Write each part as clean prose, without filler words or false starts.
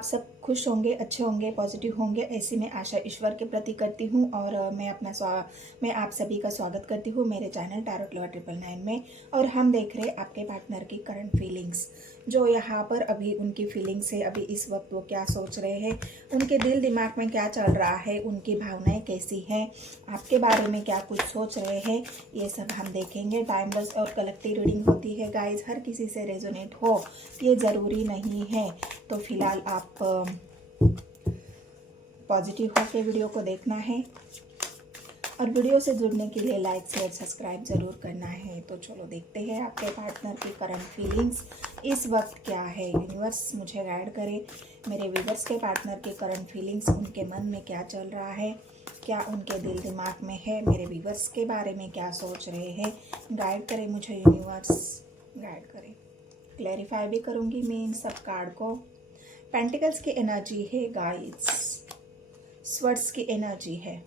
आप सब खुश होंगे, अच्छे होंगे, पॉजिटिव होंगे, ऐसी मैं आशा ईश्वर के प्रति करती हूँ। और मैं आप सभी का स्वागत करती हूँ मेरे चैनल टैरोट लवर 999 में। और हम देख रहे हैं आपके पार्टनर की करंट फीलिंग्स, जो यहाँ पर अभी उनकी फीलिंग्स है, अभी इस वक्त वो क्या सोच रहे हैं, उनके दिल दिमाग में क्या चल रहा है, उनकी भावनाएं कैसी हैं, आपके बारे में क्या कुछ सोच रहे हैं, ये सब हम देखेंगे। टाइमलेस और कलेक्टिव रीडिंग होती है गाइज, हर किसी से रेजोनेट हो ये ज़रूरी नहीं है। तो फिलहाल आप पॉजिटिव होकर वीडियो को देखना है और वीडियो से जुड़ने के लिए लाइक शेयर सब्सक्राइब ज़रूर करना है। तो चलो देखते हैं आपके पार्टनर की करंट फीलिंग्स इस वक्त क्या है। यूनिवर्स मुझे गाइड करे, मेरे व्यूअर्स के पार्टनर की करंट फीलिंग्स, उनके मन में क्या चल रहा है, क्या उनके दिल दिमाग में है, मेरे व्यूअर्स के बारे में क्या सोच रहे हैं। गाइड करे मुझे यूनिवर्स, गाइड करे। क्लैरिफाई भी करूँगी मैं इन सब कार्ड को। पेंटिकल्स की एनर्जी है गाइड्स, स्वर्ड्स की एनर्जी है,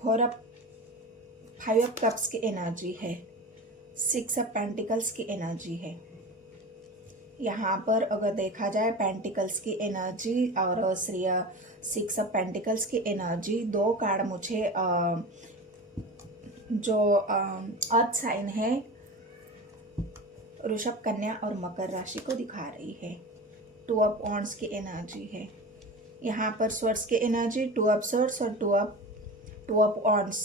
फाइव ऑफ कप्स की एनर्जी है, सिक्स ऑफ पेंटिकल्स की एनर्जी है। यहाँ पर अगर देखा जाए पेंटिकल्स की एनर्जी और सिक्स ऑफ पेंटिकल्स की एनर्जी, दो कार्ड मुझे जो अर्थ साइन है वृषभ, कन्या और मकर राशि को दिखा रही है। टू ऑफ वॉन्ड्स की एनर्जी है यहाँ पर, स्वर्ड्स की एनर्जी, टू ऑफ स्वर्ड्स और टू ऑफ वॉन्ड्स,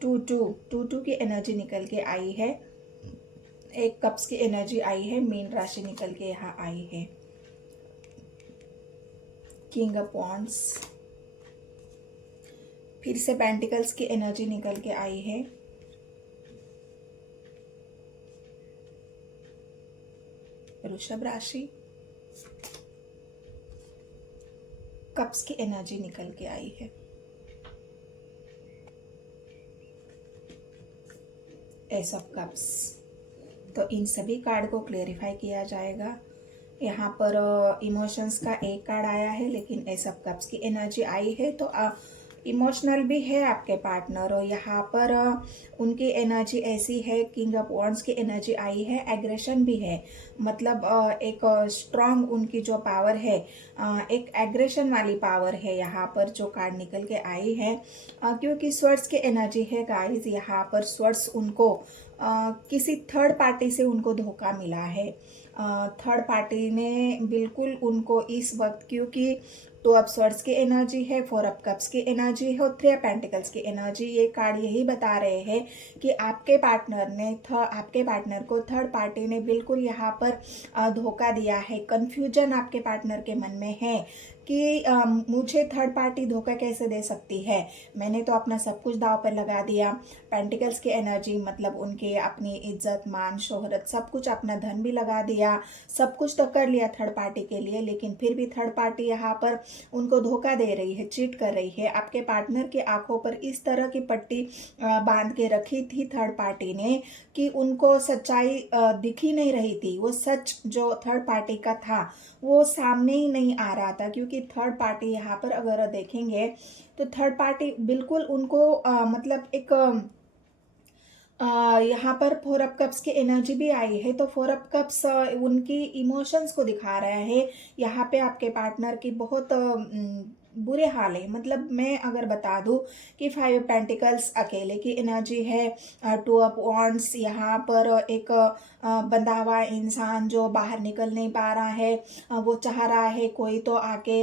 टू की एनर्जी निकल के आई है, एक कप्स की एनर्जी आई है, मीन राशि निकल के यहाँ आई है, किंग ऑफ वॉन्ड्स, फिर से पेंटिकल्स की एनर्जी निकल के आई है, वृषभ राशि, कप्स की एनर्जी निकल के आई है, एस ऑफ कप्स। तो इन सभी कार्ड को क्लेरिफाई किया जाएगा। यहाँ पर इमोशंस का एक कार्ड आया है, लेकिन एस ऑफ कप्स की एनर्जी आई है, तो इमोशनल भी है आपके पार्टनर। और यहाँ पर उनकी एनर्जी ऐसी है, किंग ऑफ वॉन्ड्स की एनर्जी आई है, एग्रेशन भी है, मतलब एक स्ट्रॉन्ग उनकी जो पावर है, एक एग्रेशन वाली पावर है यहाँ पर जो कार्ड निकल के आई है। क्योंकि स्वर्ड्स की एनर्जी है गाइस, यहाँ पर स्वर्ड्स उनको किसी थर्ड पार्टी से उनको धोखा मिला है। थर्ड पार्टी ने बिल्कुल उनको इस वक्त, क्योंकि टू ऑफ स्वर्ड्स की एनर्जी है, फोर ऑफ कप्स की एनर्जी है और थ्री ऑफ पेंटिकल्स की एनर्जी, ये कार्ड यही बता रहे हैं कि आपके पार्टनर को थर्ड पार्टी ने बिल्कुल यहाँ पर धोखा दिया है। कन्फ्यूजन आपके पार्टनर के मन में है कि मुझे थर्ड पार्टी धोखा कैसे दे सकती है, मैंने तो अपना सब कुछ दांव पर लगा दिया। पेंटिकल्स की एनर्जी मतलब उनके अपनी इज्जत, मान, शोहरत, सब कुछ, अपना धन भी लगा दिया, सब कुछ तो कर लिया थर्ड पार्टी के लिए, लेकिन फिर भी थर्ड पार्टी यहाँ पर उनको धोखा दे रही है, चीट कर रही है। आपके पार्टनर की आंखों पर इस तरह की पट्टी बांध के रखी थी थर्ड पार्टी ने कि उनको सच्चाई दिख ही नहीं रही थी। वो सच जो थर्ड पार्टी का था वो सामने ही नहीं आ रहा था, क्योंकि थर्ड पार्टी यहाँ पर अगर देखेंगे तो थर्ड पार्टी बिल्कुल उनको मतलब एक यहाँ पर फोर ऑफ कप्स की एनर्जी भी आई है, तो फोर ऑफ कप्स उनकी इमोशंस को दिखा रहा है। यहाँ पे आपके पार्टनर की बहुत बुरे हाल है। मतलब मैं अगर बता दूं कि फाइव पेंटिकल्स अकेले की एनर्जी है, टू ऑफ वॉन्ड्स यहाँ पर एक बंधा हुआ इंसान जो बाहर निकल नहीं पा रहा है, वो चाह रहा है कोई तो आके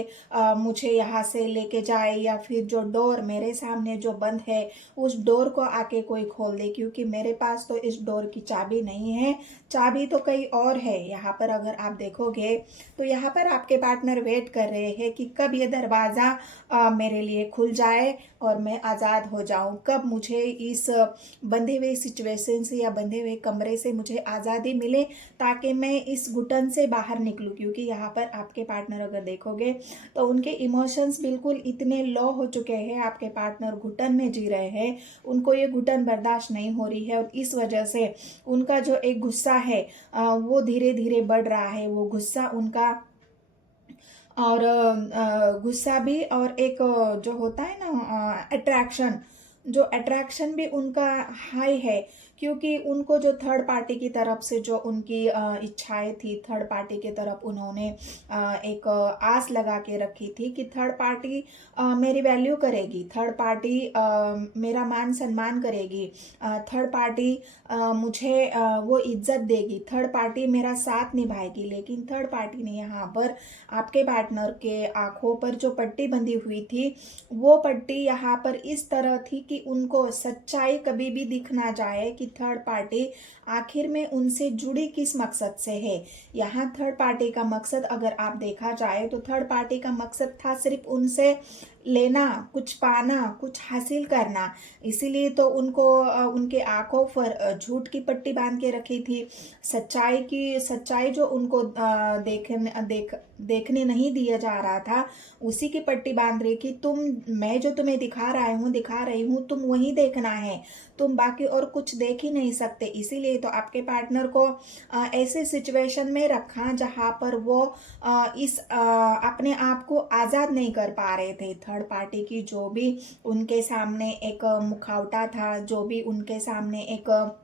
मुझे यहाँ से लेके जाए, या फिर जो डोर मेरे सामने जो बंद है उस डोर को आके कोई खोल दे, क्योंकि मेरे पास तो इस डोर की चाबी नहीं है, चाबी तो कहीं और है। यहाँ पर अगर आप देखोगे तो यहाँ पर आपके पार्टनर वेट कर रहे हैं कि कब ये दरवाज़ा मेरे लिए खुल जाए और मैं आज़ाद हो जाऊं, कब मुझे इस बंधे हुए सिचुएशन से या बंधे हुए कमरे से मुझे आज़ादी मिले, ताकि मैं इस घुटन से बाहर निकलूं। क्योंकि यहाँ पर आपके पार्टनर अगर देखोगे तो उनके इमोशंस बिल्कुल इतने लो हो चुके हैं, आपके पार्टनर घुटन में जी रहे हैं, उनको ये घुटन बर्दाश्त नहीं हो रही है, और इस वजह से उनका जो एक गुस्सा है वो धीरे धीरे बढ़ रहा है। वो गुस्सा उनका, और गुस्सा भी, और एक जो होता है ना अट्रैक्शन, जो अट्रैक्शन भी उनका हाई है, क्योंकि उनको जो थर्ड पार्टी की तरफ से जो उनकी इच्छाएं थी, थर्ड पार्टी की तरफ उन्होंने एक आस लगा के रखी थी कि थर्ड पार्टी मेरी वैल्यू करेगी, थर्ड पार्टी मेरा मान सम्मान करेगी, थर्ड पार्टी मुझे वो इज्जत देगी, थर्ड पार्टी मेरा साथ निभाएगी। लेकिन थर्ड पार्टी ने यहाँ पर आपके पार्टनर के आंखों पर जो पट्टी बंधी हुई थी, वो पट्टी यहाँ पर इस तरह थी कि उनको सच्चाई कभी भी दिख ना जाए कि थर्ड पार्टी आखिर में उनसे जुड़ी किस मकसद से है। यहाँ थर्ड पार्टी का मकसद अगर आप देखा जाए तो थर्ड पार्टी का मकसद था सिर्फ उनसे लेना, कुछ पाना, कुछ हासिल करना। इसीलिए तो उनको उनके आंखों पर झूठ की पट्टी बांध के रखी थी। सच्चाई जो उनको देखने नहीं दिया जा रहा था, उसी की पट्टी बांध रही कि मैं जो तुम्हें दिखा रही हूँ, तुम वही देखना है, तुम बाकी और कुछ देख ही नहीं सकते। इसीलिए तो आपके पार्टनर को ऐसे सिचुएशन में रखा जहाँ पर वो अपने आप को आज़ाद नहीं कर पा रहे थे। थर्ड पार्टी की जो भी उनके सामने एक मुखौटा था, जो भी उनके सामने एक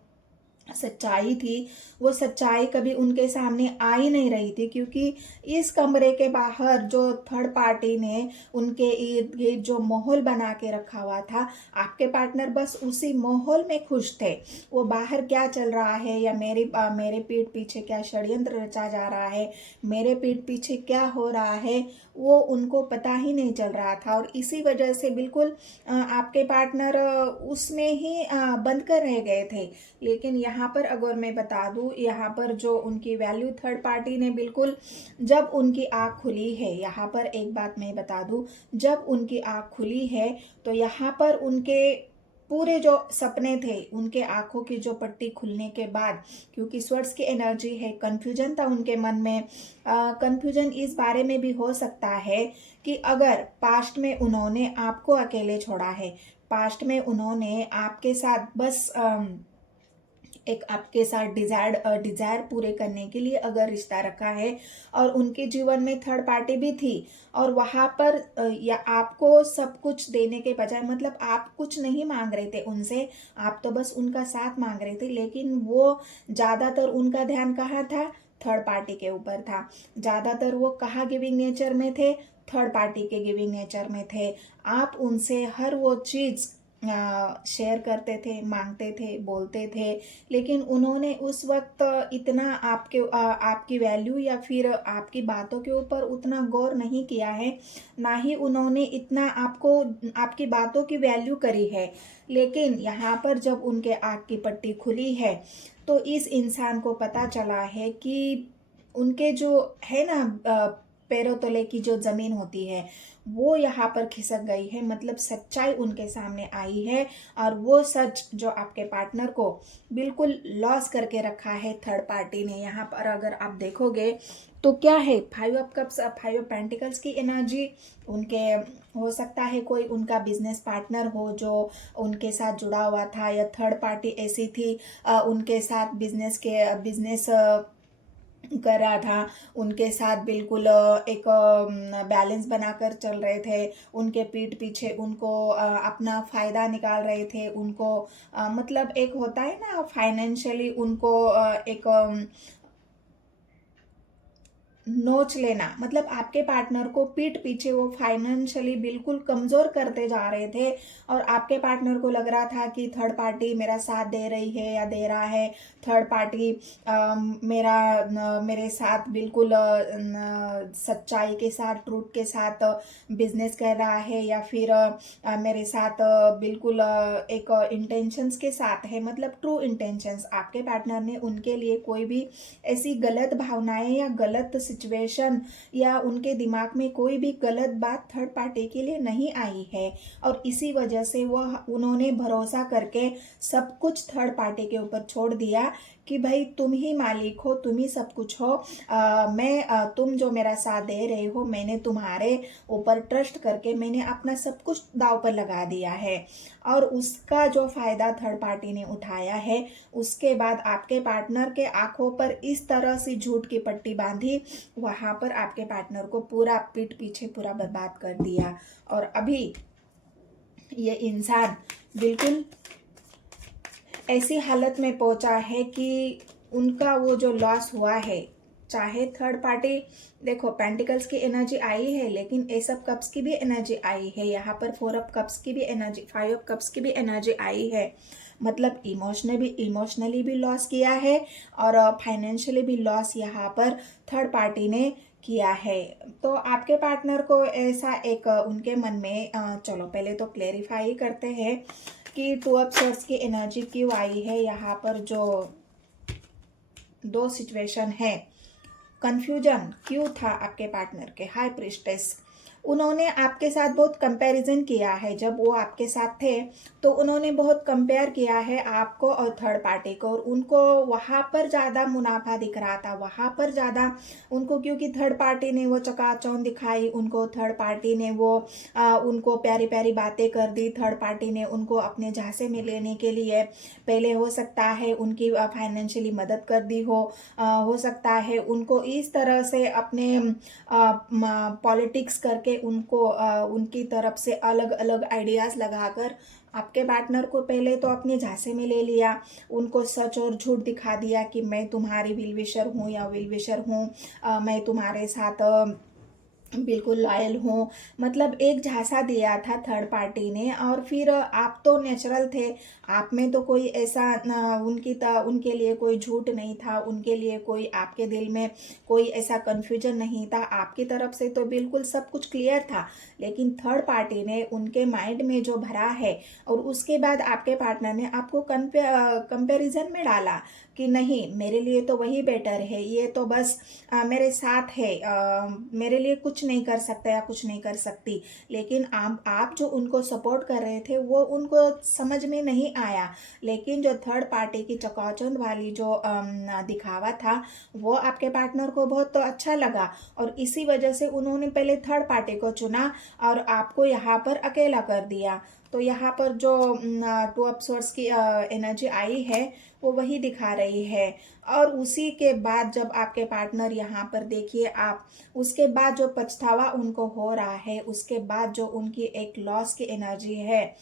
सच्चाई थी, वो सच्चाई कभी उनके सामने आ ही नहीं रही थी। क्योंकि इस कमरे के बाहर जो थर्ड पार्टी ने उनके इर्द गिर्द जो माहौल बना के रखा हुआ था, आपके पार्टनर बस उसी माहौल में खुश थे। वो बाहर क्या चल रहा है या मेरे पीठ पीछे क्या षड्यंत्र रचा जा रहा है, मेरे पीठ पीछे क्या हो रहा है, वो उनको पता ही नहीं चल रहा था। और इसी वजह से बिल्कुल आपके पार्टनर उसमें ही बंद कर रह गए थे। लेकिन यहाँ पर अगर मैं बता दूँ, यहाँ पर जो उनकी वैल्यू थर्ड पार्टी ने बिल्कुल, जब उनकी आँख खुली है, यहाँ पर एक बात मैं बता दूँ, जब उनकी आँख खुली है तो यहाँ पर उनके पूरे जो सपने थे, उनके आंखों की जो पट्टी खुलने के बाद, क्योंकि स्वर्ड्स की एनर्जी है, कंफ्यूजन था उनके मन में। कंफ्यूजन इस बारे में भी हो सकता है कि अगर पास्ट में उन्होंने आपको अकेले छोड़ा है, पास्ट में उन्होंने आपके साथ बस एक आपके साथ डिजायर पूरे करने के लिए अगर रिश्ता रखा है, और उनके जीवन में थर्ड पार्टी भी थी, और वहां पर या आपको सब कुछ देने के बजाय, मतलब आप कुछ नहीं मांग रहे थे उनसे, आप तो बस उनका साथ मांग रहे थे। लेकिन वो ज्यादातर उनका ध्यान कहाँ था? थर्ड पार्टी के ऊपर था। ज्यादातर वो कहाँ गिविंग नेचर में थे? थर्ड पार्टी के गिविंग नेचर में थे। आप उनसे हर वो चीज शेयर करते थे, मांगते थे, बोलते थे, लेकिन उन्होंने उस वक्त इतना आपकी वैल्यू या फिर आपकी बातों के ऊपर उतना गौर नहीं किया है, ना ही उन्होंने इतना आपकी बातों की वैल्यू करी है। लेकिन यहाँ पर जब उनके आँख की पट्टी खुली है तो इस इंसान को पता चला है कि उनके जो है ना पैरों तले की जो जमीन होती है, वो यहाँ पर खिसक गई है। मतलब सच्चाई उनके सामने आई है, और वो सच जो आपके पार्टनर को बिल्कुल लॉस करके रखा है थर्ड पार्टी ने। यहाँ पर अगर आप देखोगे तो क्या है, 5 ऑफ कप्स, 5 ऑफ पेंटिकल्स की एनर्जी उनके, हो सकता है कोई उनका बिजनेस पार्टनर हो जो उनके साथ जुड़ा हुआ था, या थर्ड पार्टी ऐसी थी उनके साथ बिजनेस कर रहा था, उनके साथ बिल्कुल एक बैलेंस बनाकर चल रहे थे, उनके पीठ पीछे उनको अपना फायदा निकाल रहे थे, उनको मतलब एक होता है ना फाइनेंशियली उनको एक नोच लेना, मतलब आपके पार्टनर को पीठ पीछे वो फाइनेंशियली बिल्कुल कमजोर करते जा रहे थे। और आपके पार्टनर को लग रहा था कि थर्ड पार्टी मेरा साथ दे रही है या दे रहा है, थर्ड पार्टी मेरे साथ बिल्कुल सच्चाई के साथ, ट्रूथ के साथ बिजनेस कर रहा है, या फिर मेरे साथ बिल्कुल एक इंटेंशंस के साथ है, मतलब ट्रू इंटेंशंस। आपके पार्टनर ने उनके लिए कोई भी ऐसी गलत भावनाएं या गलत सिचुएशन या उनके दिमाग में कोई भी गलत बात थर्ड पार्टी के लिए नहीं आई है। और इसी वजह से उन्होंने भरोसा करके सब कुछ थर्ड पार्टी के ऊपर छोड़ दिया कि भाई तुम ही मालिक हो, तुम ही सब कुछ हो, तुम जो मेरा साथ दे रहे हो, मैंने तुम्हारे ऊपर ट्रस्ट करके मैंने अपना सब कुछ दांव पर लगा दिया है। और उसका जो फायदा थर्ड पार्टी ने उठाया है, उसके बाद आपके पार्टनर के आंखों पर इस तरह से झूठ की पट्टी बांधी, वहां पर आपके पार्टनर को पूरा पीठ पीछे पूरा बर्बाद कर दिया। और अभी ये इंसान बिल्कुल ऐसी हालत में पहुंचा है कि उनका वो जो लॉस हुआ है, चाहे थर्ड पार्टी, देखो पेंटिकल्स की एनर्जी आई है लेकिन एस ऑफ कप्स की भी एनर्जी आई है, यहाँ पर फोर ऑफ कप्स की भी एनर्जी, फाइव ऑफ कप्स की भी एनर्जी आई है। मतलब इमोशनली भी लॉस किया है और फाइनेंशियली भी लॉस यहाँ पर थर्ड पार्टी ने किया है। तो आपके पार्टनर को ऐसा एक उनके मन में चलो पहले तो क्लेरिफाई करते हैं कि टू ऑफ सोर्ड्स की एनर्जी क्यों आई है। यहाँ पर जो दो सिचुएशन है, कंफ्यूजन क्यों था आपके पार्टनर के। हाई प्रिस्टेस, उन्होंने आपके साथ बहुत कंपैरिजन किया है। जब वो आपके साथ थे तो उन्होंने बहुत कंपेयर किया है आपको और थर्ड पार्टी को, और उनको वहाँ पर ज़्यादा मुनाफा दिख रहा था, वहाँ पर ज़्यादा उनको, क्योंकि थर्ड पार्टी ने वो चकाचौंध दिखाई उनको, थर्ड पार्टी ने वो उनको प्यारी प्यारी बातें कर दी, थर्ड पार्टी ने उनको अपने झांसे में लेने के लिए पहले हो सकता है उनकी फाइनेंशियली मदद कर दी हो सकता है उनको इस तरह से अपने पॉलिटिक्स करके उनको उनकी तरफ से अलग अलग आइडियाज़ लगाकर आपके पार्टनर को पहले तो अपने झांसे में ले लिया, उनको सच और झूठ दिखा दिया कि मैं तुम्हारी विल विशर हूँ या विल विशर हूँ, मैं तुम्हारे साथ बिल्कुल लॉयल हूँ। मतलब एक झांसा दिया था थर्ड पार्टी ने। और फिर आप तो नेचुरल थे, आप में तो कोई ऐसा उनके लिए कोई झूठ नहीं था, उनके लिए कोई आपके दिल में कोई ऐसा कन्फ्यूजन नहीं था, आपकी तरफ से तो बिल्कुल सब कुछ क्लियर था। लेकिन थर्ड पार्टी ने उनके माइंड में जो भरा है और उसके बाद आपके पार्टनर ने आपको कंपैरिजन में डाला कि नहीं मेरे लिए तो वही बेटर है, ये तो बस मेरे साथ है, मेरे लिए कुछ नहीं कर सकता या कुछ नहीं कर सकती। लेकिन आप जो उनको सपोर्ट कर रहे थे वो उनको समझ में नहीं आया। लेकिन जो थर्ड पार्टी की चकाचौंध वाली जो दिखावा था वो आपके पार्टनर को बहुत तो अच्छा लगा, और इसी वजह से उन्होंने पहले थर्ड पार्टी को चुना और आपको यहाँ पर अकेला कर दिया। तो यहाँ पर जो टू ऑफ सोर्ड्स की एनर्जी आई है वो वही दिखा रही है। और उसी के बाद जब आपके पार्टनर यहाँ पर देखिए आप, उसके बाद जो पछतावा उनको हो रहा है, उसके बाद जो उनकी एक लॉस की एनर्जी है,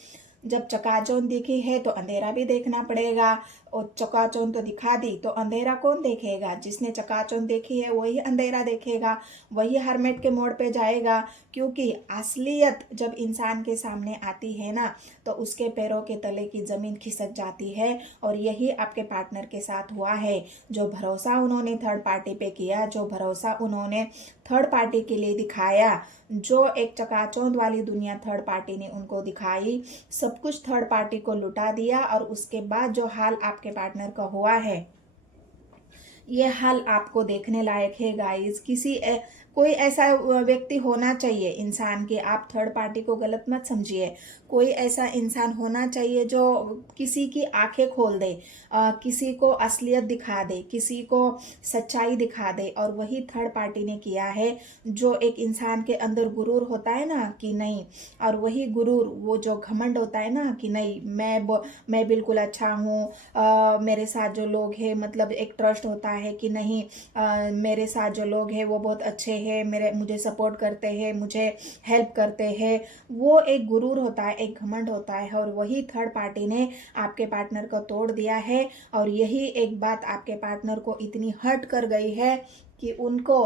जब चकाचौंध दिखी है तो अंधेरा भी देखना पड़ेगा, और चकाचौंध तो दिखा दी तो अंधेरा कौन देखेगा, जिसने चकाचौंध देखी है वही अंधेरा देखेगा, वही हरमेट के मोड़ पे जाएगा। क्योंकि असलियत जब इंसान के सामने आती है ना तो उसके पैरों के तले की जमीन खिसक जाती है, और यही आपके पार्टनर के साथ हुआ है। जो भरोसा उन्होंने थर्ड पार्टी पे किया, जो भरोसा उन्होंने थर्ड पार्टी के लिए दिखाया, जो एक चकाचौंध वाली दुनिया थर्ड पार्टी ने उनको दिखाई, सब कुछ थर्ड पार्टी को लुटा दिया। और उसके बाद जो हाल आपके पार्टनर का हुआ है, ये हाल आपको देखने लायक है गाइस। कोई ऐसा व्यक्ति होना चाहिए इंसान के, आप थर्ड पार्टी को गलत मत समझिए, कोई ऐसा इंसान होना चाहिए जो किसी की आंखें खोल दे, किसी को असलियत दिखा दे, किसी को सच्चाई दिखा दे, और वही थर्ड पार्टी ने किया है। जो एक इंसान के अंदर गुरूर होता है ना कि नहीं, और वही गुरूर, वो जो घमंड होता है ना कि नहीं मैं बिल्कुल अच्छा हूँ, मेरे साथ जो लोग हैं, मतलब एक ट्रस्ट होता है कि नहीं मेरे साथ जो लोग हैं वो बहुत अच्छे हैं, मुझे सपोर्ट करते हैं, मुझे हेल्प करते हैं, वो एक गुरूर होता है, एक घमंड होता है। और वही थर्ड पार्टी ने आपके पार्टनर को तोड़ दिया है। और यही एक बात आपके पार्टनर को इतनी हर्ट कर गई है कि उनको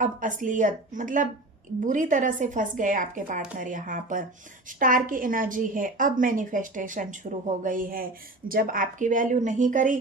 अब असलियत, मतलब बुरी तरह से फंस गए आपके पार्टनर। यहाँ पर स्टार की एनर्जी है, अब मैनिफेस्टेशन शुरू हो गई है। जब आपकी वैल्यू नहीं करी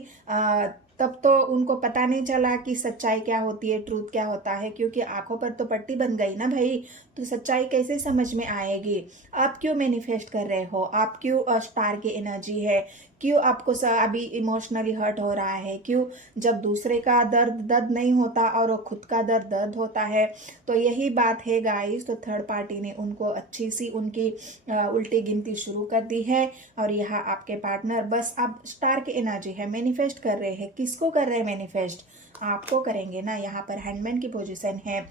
तब तो उनको पता नहीं चला कि सच्चाई क्या होती है, ट्रूथ क्या होता है, क्योंकि आंखों पर तो पट्टी बन गई ना भाई, तो सच्चाई कैसे समझ में आएगी। आप क्यों मैनिफेस्ट कर रहे हो, आप क्यों स्टार की एनर्जी है, क्यों आपको अभी इमोशनली हर्ट हो रहा है, क्यों, जब दूसरे का दर्द नहीं होता और खुद का दर्द होता है। तो यही बात है गाइस। तो थर्ड पार्टी ने उनको अच्छी सी उनकी उल्टी गिनती शुरू कर दी है। और यहाँ आपके पार्टनर बस अब स्टार की एनर्जी है, मैनिफेस्ट कर रहे हैं। किसको कर रहे हैं मैनिफेस्ट, आपको करेंगे ना। यहाँ पर हैंडमैन की पोजीशन है,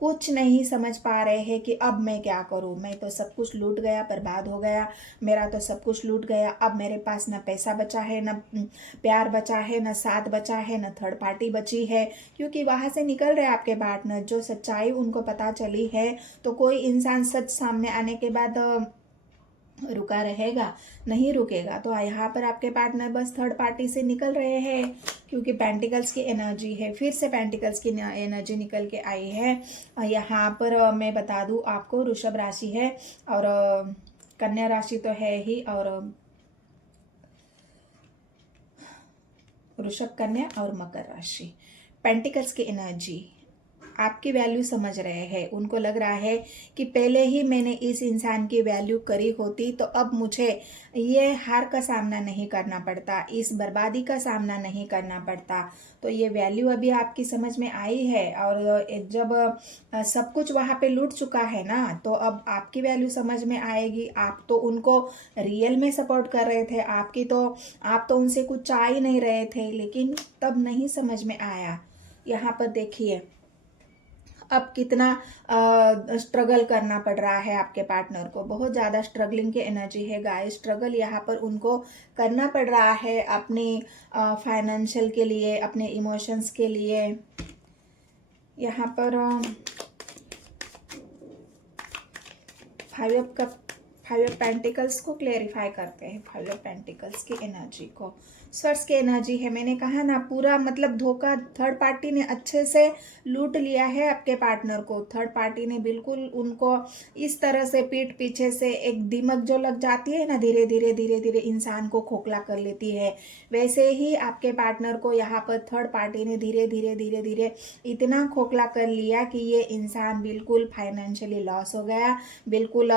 कुछ नहीं समझ पा रहे हैं कि अब मैं क्या करूं, मैं तो सब कुछ लूट गया, बर्बाद हो गया, मेरा तो सब कुछ लूट गया। अब मेरे पास ना पैसा बचा है, ना प्यार बचा है, ना साथ बचा है, ना थर्ड पार्टी बची है। क्योंकि वहां से निकल रहे आपके पार्टनर, जो सच्चाई उनको पता चली है। तो कोई इंसान सच सामने आने के बाद रुका रहेगा, नहीं रुकेगा। तो यहाँ पर आपके पार्टनर बस थर्ड पार्टी से निकल रहे हैं, क्योंकि पेंटिकल्स की एनर्जी है, फिर से पेंटिकल्स की एनर्जी निकल के आई है। यहाँ पर मैं बता दूँ आपको, वृषभ राशि है और कन्या राशि तो है ही, और वृषभ, कन्या और मकर राशि। पेंटिकल्स की एनर्जी आपकी वैल्यू समझ रहे हैं। उनको लग रहा है कि पहले ही मैंने इस इंसान की वैल्यू करी होती तो अब मुझे ये हार का सामना नहीं करना पड़ता, इस बर्बादी का सामना नहीं करना पड़ता। तो ये वैल्यू अभी आपकी समझ में आई है, और जब सब कुछ वहाँ पे लूट चुका है ना, तो अब आपकी वैल्यू समझ में आएगी। आप तो उनको रियल में सपोर्ट कर रहे थे, आप तो उनसे कुछ चाह ही नहीं रहे थे, लेकिन तब नहीं समझ में आया। यहाँ पर देखिए अब कितना स्ट्रगल करना पड़ रहा है आपके पार्टनर को। बहुत ज़्यादा स्ट्रगलिंग की एनर्जी है गाइस। स्ट्रगल यहाँ पर उनको करना पड़ रहा है अपने फाइनेंशियल के लिए, अपने इमोशंस के लिए। यहाँ पर 5 ऑफ पेंटिकल्स को क्लेरिफाई करते हैं, 5 ऑफ पेंटिकल्स की एनर्जी को। स्वर्स की एनर्जी है, मैंने कहा ना, पूरा मतलब धोखा, थर्ड पार्टी ने अच्छे से लूट लिया है आपके पार्टनर को। थर्ड पार्टी ने बिल्कुल उनको इस तरह से पीठ पीछे से एक दीमक जो लग जाती है ना, धीरे धीरे इंसान को खोखला कर लेती है, वैसे ही आपके पार्टनर को यहाँ पर थर्ड पार्टी ने धीरे धीरे इतना खोखला कर लिया कि ये इंसान बिल्कुल फाइनेंशियली लॉस हो गया, बिल्कुल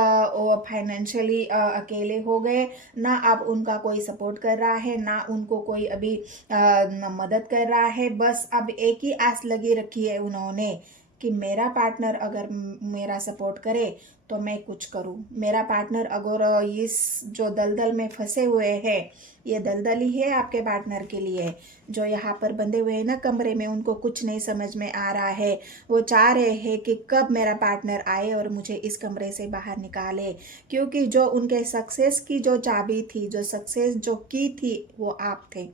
फाइनेंशियली अकेले हो गए। ना अब उनका कोई सपोर्ट कर रहा है, ना उनको कोई अभी मदद कर रहा है। बस अब एक ही आस लगी रखी है उन्होंने कि मेरा पार्टनर अगर मेरा सपोर्ट करे तो मैं कुछ करूं। मेरा पार्टनर अगर इस जो दलदल में फंसे हुए हैं, ये दलदल ही है आपके पार्टनर के लिए, जो यहाँ पर बंधे हुए हैं ना कमरे में, उनको कुछ नहीं समझ में आ रहा है। वो चाह रहे हैं कि कब मेरा पार्टनर आए और मुझे इस कमरे से बाहर निकाले, क्योंकि जो उनके सक्सेस की जो चाबी थी, जो सक्सेस जो की थी, वो आप थे।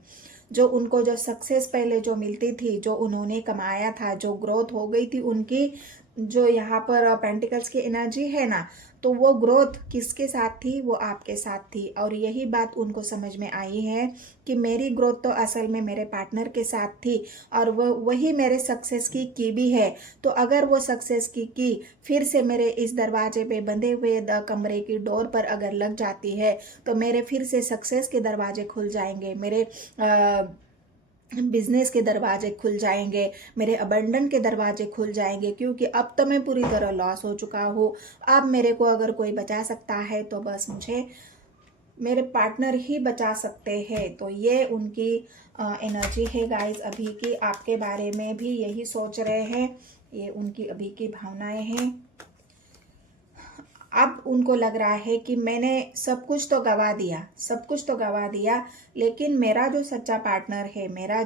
जो उनको जो सक्सेस पहले जो मिलती थी, जो उन्होंने कमाया था, जो ग्रोथ हो गई थी उनकी, जो यहाँ पर पेंटिकल्स की एनर्जी है ना, तो वो ग्रोथ किसके साथ थी? वो आपके साथ थी। और यही बात उनको समझ में आई है कि मेरी ग्रोथ तो असल में मेरे पार्टनर के साथ थी, और वही मेरे सक्सेस की भी है। तो अगर वो सक्सेस की फिर से मेरे इस दरवाजे पे बंधे हुए कमरे की डोर पर अगर लग जाती है, तो मेरे फिर से सक्सेस के दरवाजे खुल जाएंगे, मेरे बिजनेस के दरवाजे खुल जाएंगे, मेरे अबंडन के दरवाजे खुल जाएंगे, क्योंकि अब तो मैं पूरी तरह लॉस हो चुका हूँ। अब मेरे को अगर कोई बचा सकता है तो बस मुझे मेरे पार्टनर ही बचा सकते हैं। तो ये उनकी एनर्जी है गाइस अभी की, आपके बारे में भी यही सोच रहे हैं, ये उनकी अभी की भावनाएं हैं। अब उनको लग रहा है कि मैंने सब कुछ तो गवा दिया, लेकिन मेरा जो सच्चा पार्टनर है, मेरा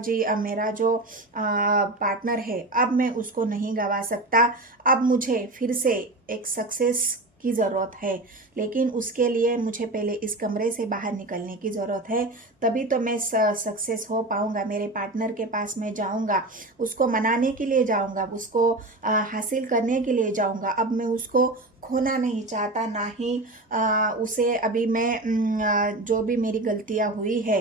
जो पार्टनर है, अब मैं उसको नहीं गवा सकता। अब मुझे फिर से एक सक्सेस की ज़रूरत है, लेकिन उसके लिए मुझे पहले इस कमरे से बाहर निकलने की ज़रूरत है, तभी तो मैं सक्सेस हो पाऊंगा। मेरे पार्टनर के पास मैं जाऊंगा, उसको मनाने के लिए जाऊंगा, उसको हासिल करने के लिए जाऊंगा। अब मैं उसको खोना नहीं चाहता, ना ही उसे अभी मैं जो भी मेरी गलतियां हुई है,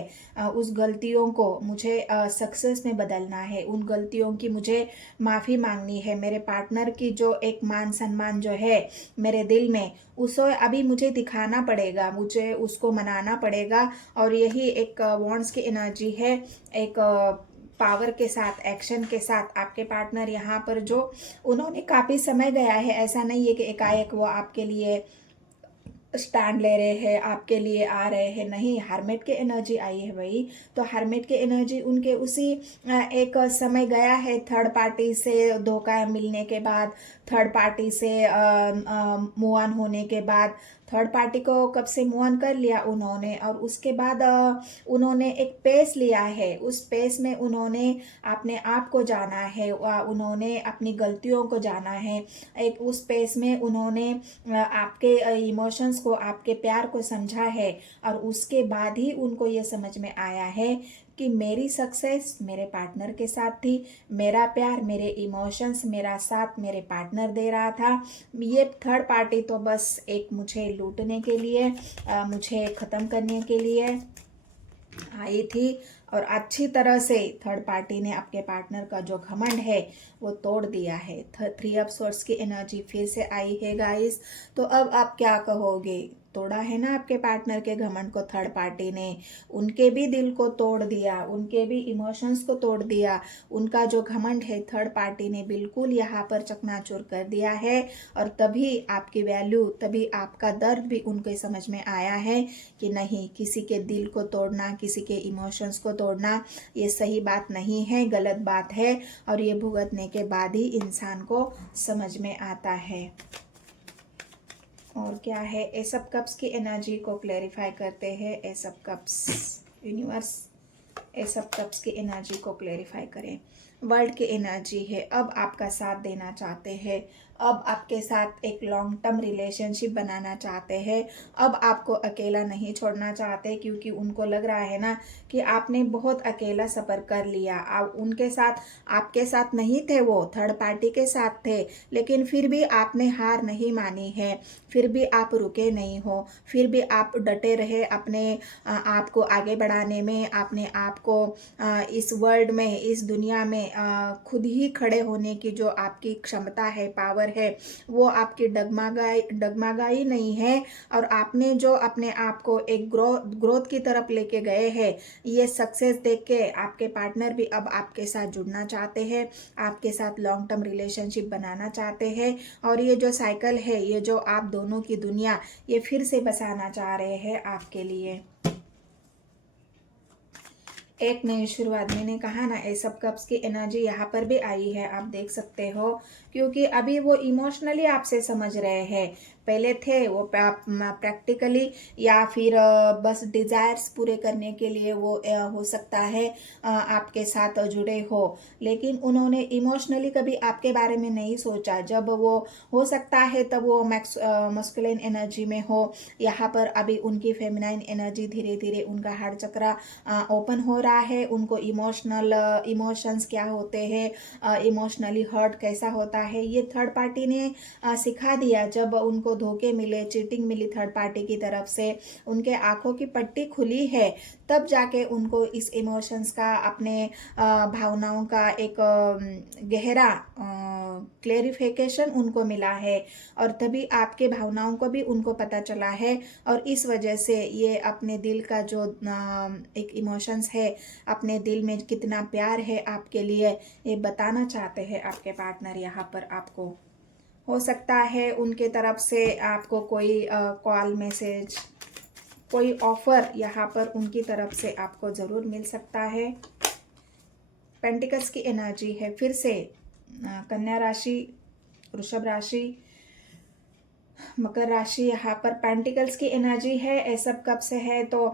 उस गलतियों को मुझे सक्सेस में बदलना है, उन गलतियों की मुझे माफ़ी मांगनी है। मेरे पार्टनर की जो एक मान सम्मान जो है मेरे दिल में, उसे अभी मुझे दिखाना पड़ेगा, मुझे उसको मनाना पड़ेगा। और यही एक वॉन्ड्स की एनर्जी है, एक पावर के साथ, एक्शन के साथ। आपके पार्टनर यहाँ पर जो उन्होंने काफ़ी समय गया है, ऐसा नहीं है कि एकाएक वो आपके लिए स्टैंड ले रहे हैं, आपके लिए आ रहे हैं, नहीं। हर्मिट की एनर्जी आई है भाई, तो हर्मिट की एनर्जी उनके उसी एक समय गया है, थर्ड पार्टी से धोखा मिलने के बाद, थर्ड पार्टी से मूव ऑन होने के बाद। थर्ड पार्टी को कब से मूव ऑन कर लिया उन्होंने, और उसके बाद उन्होंने एक पेस लिया है। उस पेस में उन्होंने अपने आप को जाना है, उन्होंने अपनी गलतियों को जाना है। एक उस पेस में उन्होंने आपके इमोशंस को, आपके प्यार को समझा है, और उसके बाद ही उनको ये समझ में आया है कि मेरी सक्सेस मेरे पार्टनर के साथ थी, मेरा प्यार, मेरे इमोशंस, मेरा साथ मेरे पार्टनर दे रहा था। ये थर्ड पार्टी तो बस एक मुझे लूटने के लिए, मुझे ख़त्म करने के लिए आई थी। और अच्छी तरह से थर्ड पार्टी ने आपके पार्टनर का जो घमंड है वो तोड़ दिया है। 3 ऑफ सोर्ड्स की एनर्जी फिर से आई है गाइस। तो अब आप क्या कहोगे? तोड़ा है ना आपके पार्टनर के घमंड को थर्ड पार्टी ने, उनके भी दिल को तोड़ दिया, उनके भी इमोशंस को तोड़ दिया। उनका जो घमंड है थर्ड पार्टी ने बिल्कुल यहाँ पर चकनाचूर कर दिया है। और तभी आपकी वैल्यू, तभी आपका दर्द भी उनके समझ में आया है कि नहीं, किसी के दिल को तोड़ना, किसी के इमोशंस को तोड़ना ये सही बात नहीं है, गलत बात है। और ये भुगतने के बाद ही इंसान को समझ में आता है। और क्या है, एस ऑफ कप्स की एनर्जी को क्लैरिफाई करते हैं। S of cups, universe S of cups की एनर्जी को क्लैरिफाई करें। वर्ल्ड की एनर्जी है, अब आपका साथ देना चाहते हैं, अब आपके साथ एक लॉन्ग टर्म रिलेशनशिप बनाना चाहते हैं, अब आपको अकेला नहीं छोड़ना चाहते, क्योंकि उनको लग रहा है ना कि आपने बहुत अकेला सफ़र कर लिया। आप उनके साथ, आपके साथ नहीं थे, वो थर्ड पार्टी के साथ थे, लेकिन फिर भी आपने हार नहीं मानी है, फिर भी आप रुके नहीं हो, फिर भी आप डटे रहे अपने आप को आगे बढ़ाने में, अपने आप को इस वर्ल्ड में, इस दुनिया में खुद ही खड़े होने की जो आपकी क्षमता है, पावर है, वो आपकी डगमगाई नहीं है। और आपने जो अपने आप को एक ग्रोथ की तरफ लेके गए हैं, ये सक्सेस देख के आपके पार्टनर भी अब आपके साथ जुड़ना चाहते हैं, आपके साथ लॉन्ग टर्म रिलेशनशिप बनाना चाहते हैं। और ये जो साइकिल है, ये जो आप दोनों की दुनिया, ये फिर से बसाना चाह रहे हैं आपके लिए। एक नई शुरुआत, मैंने कहा ना, एस ऑफ कप्स की एनर्जी यहाँ पर भी आई है, आप देख सकते हो, क्योंकि अभी वो इमोशनली आपसे समझ रहे हैं। पहले थे वो प्रैक्टिकली या फिर बस डिज़ायर्स पूरे करने के लिए वो हो सकता है आपके साथ जुड़े हो, लेकिन उन्होंने इमोशनली कभी आपके बारे में नहीं सोचा। जब वो हो सकता है तब वो मस्कुलिन एनर्जी में हो, यहाँ पर अभी उनकी फेमिनाइन एनर्जी धीरे धीरे उनका हार्ट चक्र ओपन हो रहा है। उनको इमोशंस क्या होते हैं, इमोशनली हर्ट कैसा होता है, ये थर्ड पार्टी ने सिखा दिया। जब उनको धोखे मिले, चीटिंग मिली थर्ड पार्टी की तरफ से, उनके आंखों की पट्टी खुली है, तब जाके उनको इस इमोशंस का, अपने भावनाओं का एक गहरा क्लेरिफिकेशन उनको मिला है। और तभी आपके भावनाओं को भी उनको पता चला है। और इस वजह से ये अपने दिल का जो एक इमोशंस है, अपने दिल में कितना प्यार है आपके लिए, ये बताना चाहते हैं आपके पार्टनर। यहाँ पर आपको हो सकता है उनके तरफ से आपको कोई कॉल, मैसेज, कोई ऑफर यहाँ पर उनकी तरफ से आपको ज़रूर मिल सकता है। पेंटिकल्स की एनर्जी है फिर से, कन्या राशि, वृषभ राशि, मकर राशि, यहाँ पर पेंटिकल्स की एनर्जी है। एस ऑफ कप्स है तो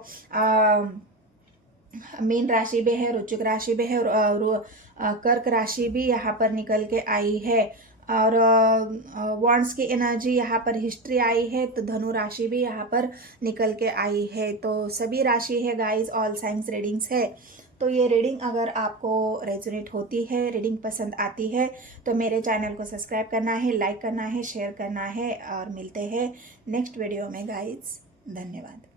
मीन राशि भी है, वृश्चिक राशि भी है, और कर्क राशि भी यहाँ पर निकल के आई है। और वॉन्ड्स की एनर्जी यहाँ पर हिस्ट्री आई है, तो धनु राशि भी यहाँ पर निकल के आई है। तो सभी राशि है गाइस, ऑल साइंस रीडिंग्स है। तो ये रीडिंग अगर आपको रेजोनेट होती है, रीडिंग पसंद आती है, तो मेरे चैनल को सब्सक्राइब करना है, लाइक करना है, शेयर करना है, और मिलते हैं नेक्स्ट वीडियो में गाइस। धन्यवाद।